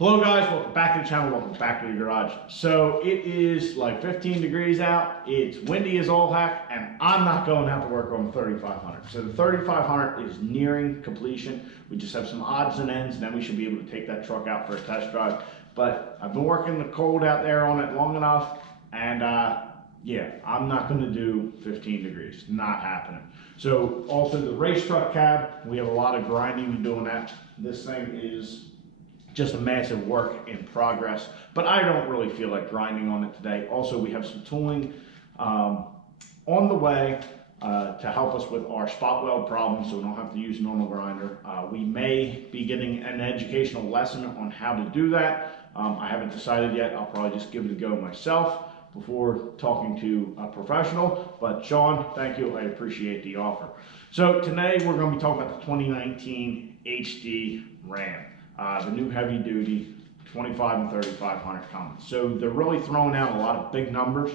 Hello guys, welcome back to the channel, welcome back to the garage. So it is like 15 degrees out, it's windy as all heck, and I'm not going out to work on the 3500. So the 3500 is nearing completion. We just have some odds and ends, and then we should be able to take that truck out for a test drive. But I've been working the cold out there on it long enough, and yeah, I'm not going to do 15 degrees, not happening. So also the race truck cab, we have a lot of grinding to do on that. This thing is just a massive work in progress, but I don't really feel like grinding on it today. Also, we have some tooling on the way to help us with our spot weld problem, so we don't have to use a normal grinder. We may be getting an educational lesson on how to do that. I haven't decided yet. I'll probably just give it a go myself before talking to a professional, but Sean, thank you, I appreciate the offer. So today we're going to be talking about the 2019 HD Ram. The new heavy duty 25 and 3500 Cummins. So they're really throwing out a lot of big numbers.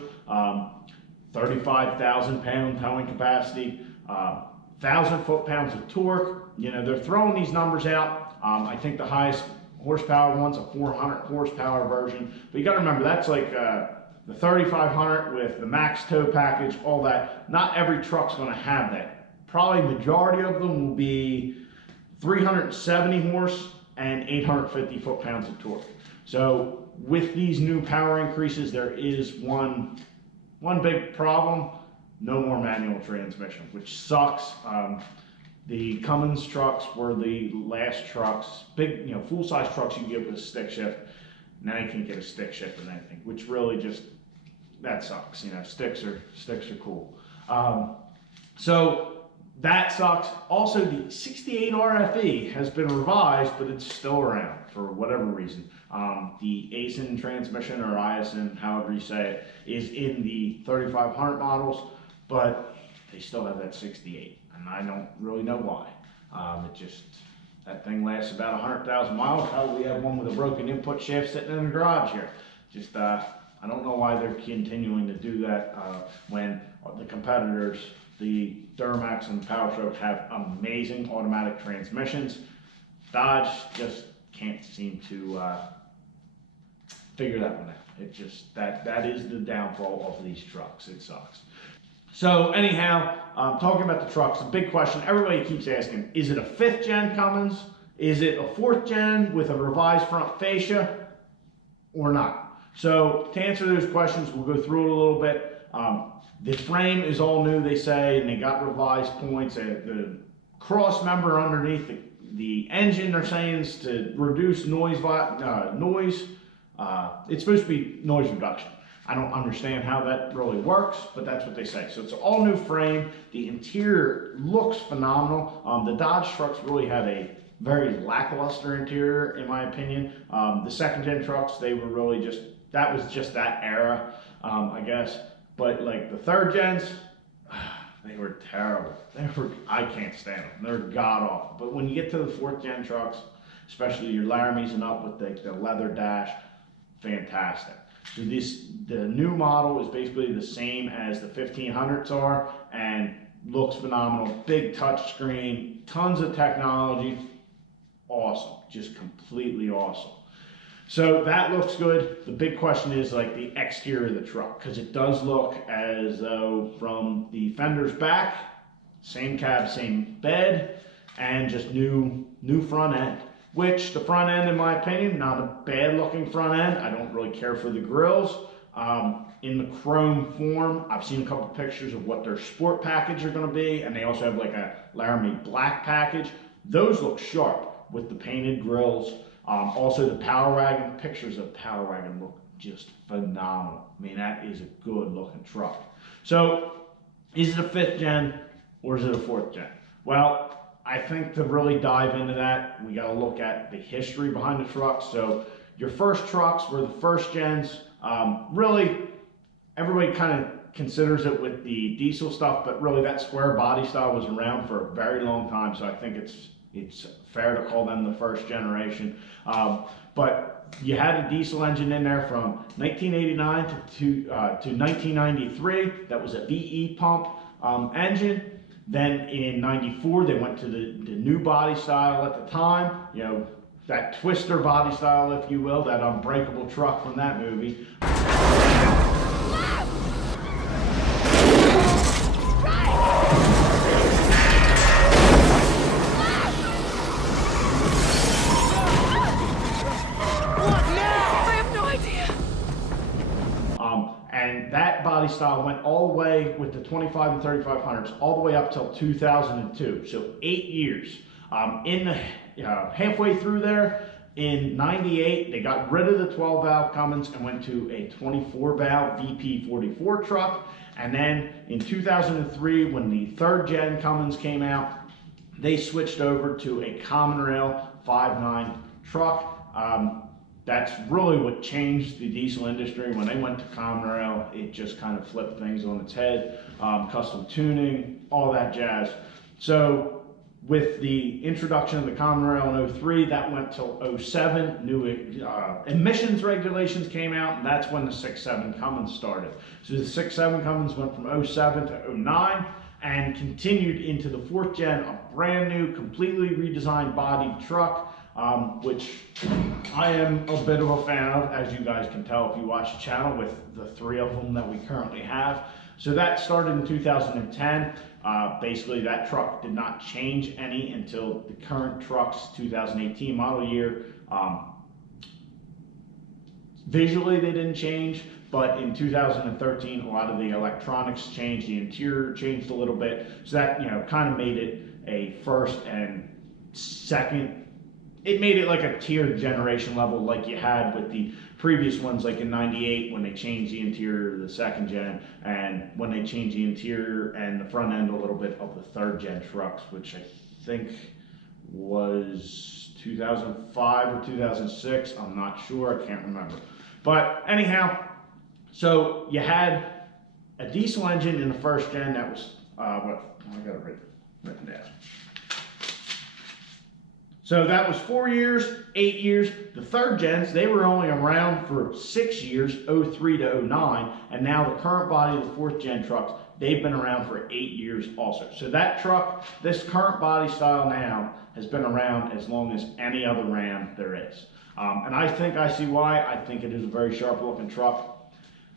35,000 pound towing capacity, 1,000 foot-pounds of torque. You know, they're throwing these numbers out. I think the highest horsepower one's a 400 horsepower version. But you got to remember, that's like the 3500 with the max tow package, all that. Not every truck's going to have that. Probably majority of them will be 370 horse and 850 foot-pounds of torque. So with these new power increases, there is one big problem: no more manual transmission, which sucks. The Cummins trucks were the last trucks, big, full-size trucks you can get with a stick shift. Now you can't get a stick shift with anything, which really just, that sucks. Sticks are cool. So that sucks. Also, the 68 RFE has been revised, but it's still around for whatever reason. The ASIN transmission, or ISIN, however you say it, is in the 3500 models, but they still have that 68, and I don't really know why. That thing lasts about 100,000 miles. Hell, we have one with a broken input shaft sitting in the garage here. I don't know why they're continuing to do that when the competitors, the Duramax and PowerStroke, have amazing automatic transmissions. Dodge just can't seem to figure that one out. That is the downfall of these trucks. It sucks. So anyhow, talking about the trucks, the big question everybody keeps asking: is it a 5th gen Cummins? Is it a 4th gen with a revised front fascia, or not? So to answer those questions, we'll go through it a little bit. The frame is all new, they say, and they got revised points. The cross member underneath the engine, they're saying, is to reduce noise. It's supposed to be noise reduction. I don't understand how that really works, but that's what they say. So it's an all new frame. The interior looks phenomenal. The Dodge trucks really had a very lackluster interior, in my opinion. The 2nd gen trucks, they were really that was just that era, I guess. But like the 3rd gens, they were terrible. I can't stand them. They're god awful. But when you get to the 4th gen trucks, especially your Laramies and up with the leather dash, fantastic. So the new model is basically the same as the 1500s are, and looks phenomenal. Big touch screen, tons of technology, awesome, just completely awesome. So that looks good. The big question is like the exterior of the truck, because it does look as though from the fenders back, same cab, same bed, and just new front end. Which the front end, in my opinion, not a bad looking front end. I don't really care for the grills. In the chrome form, I've seen a couple pictures of what their sport package are going to be, and they also have like a Laramie black package. Those look sharp with the painted grills. Also the Power Wagon, pictures of Power Wagon look just phenomenal. I mean, that is a good looking truck. So is it a 5th gen or is it a 4th gen? Well, I think to really dive into that, we got to look at the history behind the trucks. So your first trucks were the 1st gens. Really, everybody kind of considers it with the diesel stuff, but really that square body style was around for a very long time. So I think it's fair to call them the 1st generation. But you had a diesel engine in there from 1989 to 1993. That was a VE pump engine. Then in '94, they went to the new body style at the time, that twister body style, if you will, that unbreakable truck from that movie. And that body style went all the way with the 25 and 3500s, all the way up till 2002. So 8 years. Halfway through there, in 98, they got rid of the 12 valve Cummins and went to a 24 valve VP44 truck. And then in 2003, when the third gen Cummins came out, they switched over to a common rail 5.9 truck. That's really what changed the diesel industry. When they went to common rail, it just kind of flipped things on its head. Custom tuning, all that jazz. So with the introduction of the common rail in 03, that went till 07. New emissions regulations came out, and that's when the 6.7 Cummins started. So the 6.7 Cummins went from 07 to 09 and continued into the 4th gen, a brand new, completely redesigned bodied truck. Which I am a bit of a fan of, as you guys can tell if you watch the channel, with the 3 of them that we currently have. So that started in 2010. Basically, that truck did not change any until the current truck's 2018 model year. Visually, they didn't change, but in 2013, a lot of the electronics changed, the interior changed a little bit. So that, kind of made it a first and second. It made it like a tiered generation level, like you had with the previous ones, like in 98 when they changed the interior of the 2nd gen, and when they changed the interior and the front end a little bit of the 3rd gen trucks, which I think was 2005 or 2006. I'm not sure, I can't remember. But anyhow, so you had a diesel engine in the 1st gen that was, I got it written down. So that was 4 years, 8 years. The 3rd gens, they were only around for 6 years, 03 to 09. And now the current body of the 4th gen trucks, they've been around for 8 years also. So that truck, this current body style now, has been around as long as any other Ram there is. And I think I see why. I think it is a very sharp looking truck.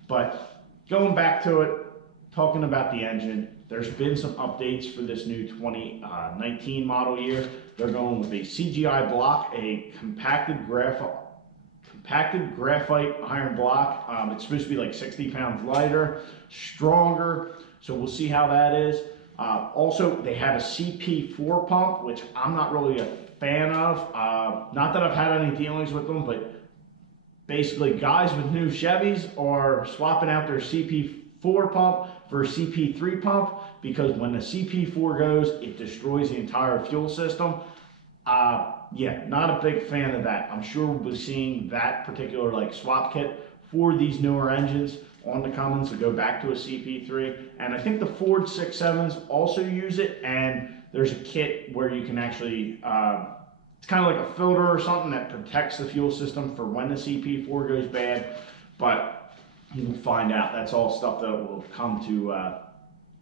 But going back to it, talking about the engine, there's been some updates for this new 2019 model year. They're going with a CGI block, a compacted graphite iron block. It's supposed to be like 60 pounds lighter, stronger. So we'll see how that is. Also, they have a CP4 pump, which I'm not really a fan of. Not that I've had any dealings with them, but basically guys with new Chevys are swapping out their CP4 pump for a CP3 pump, because when the CP4 goes, it destroys the entire fuel system. Yeah, not a big fan of that. I'm sure we'll be seeing that particular swap kit for these newer engines on the Cummins to go back to a CP3. And I think the Ford 6.7s also use it, and there's a kit where you can actually, it's kind of like a filter or something that protects the fuel system for when the CP4 goes bad. But we'll find out. That's all stuff that will come to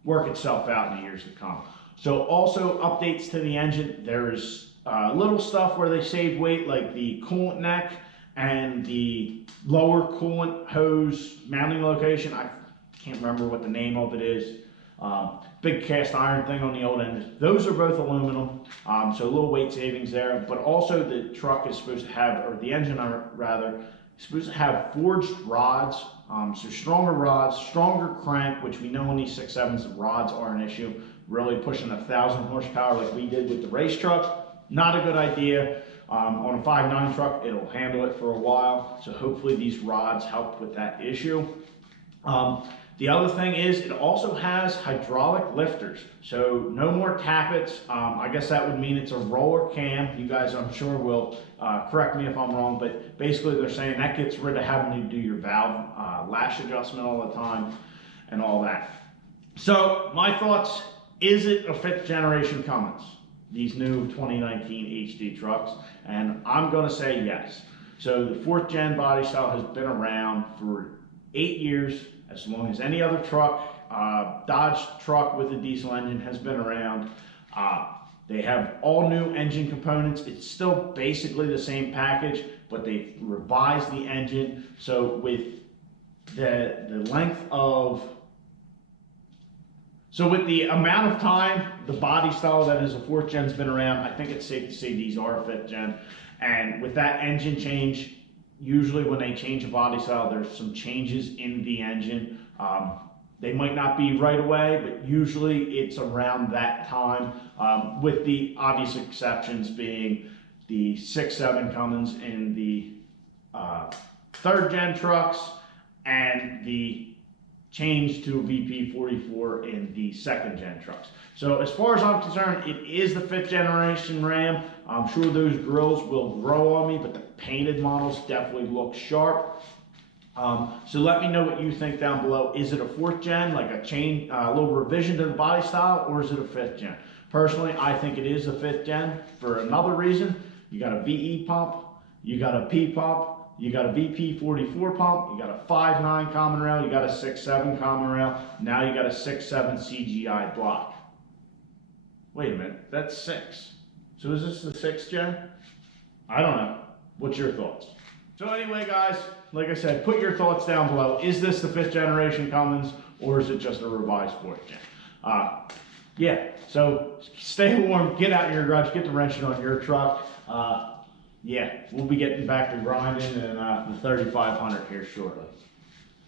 work itself out in the years to come. So also updates to the engine. There's little stuff where they save weight, like the coolant neck and the lower coolant hose mounting location. I can't remember what the name of it is. Big cast iron thing on the old engine. Those are both aluminum, so a little weight savings there. But also the truck is supposed to have, or the engine rather, is supposed to have forged rods. So stronger rods, stronger crank, which we know in these 6.7s, the rods are an issue. Really pushing 1,000 horsepower like we did with the race truck, not a good idea. On a 5.9 truck, it'll handle it for a while. So hopefully these rods help with that issue. The other thing is it also has hydraulic lifters. So no more tappets. I guess that would mean it's a roller cam. You guys, I'm sure, will correct me if I'm wrong, but basically they're saying that gets rid of having to do your valve lash adjustment all the time and all that. So my thoughts, is it a 5th generation Cummins? These new 2019 HD trucks? And I'm gonna say yes. So the 4th gen body style has been around for 8 years, as long as any other truck. Dodge truck with a diesel engine has been around. They have all new engine components. It's still basically the same package, but they've revised the engine. So with the length of, so with the amount of time the body style that is a 4th gen's been around, I think it's safe to say these are 5th gen. And with that engine change, usually when they change a body style, there's some changes in the engine. They might not be right away, but usually it's around that time, with the obvious exceptions being the 6.7 Cummins in the 3rd gen trucks and the change to a VP44 in the 2nd gen trucks. So as far as I'm concerned, it is the 5th generation Ram. I'm sure those grills will grow on me, but the painted models definitely look sharp. So let me know what you think down below. Is it a 4th gen, like a change, a little revision to the body style, or is it a 5th gen? Personally, I think it is a 5th gen for another reason. You got a VE pump, you got a P pump, you got a VP44 pump, you got a 5.9 common rail, you got a 6.7 common rail, now you got a 6.7 CGI block. Wait a minute, that's 6. So is this the 6th gen? I don't know. What's your thoughts? So anyway, guys, like I said, put your thoughts down below. Is this the 5th generation Cummins, or is it just a revised 4th gen? Yeah, so stay warm, get out in your garage, get the wrenching on your truck. Yeah, we'll be getting back to grinding and the 3500 here shortly.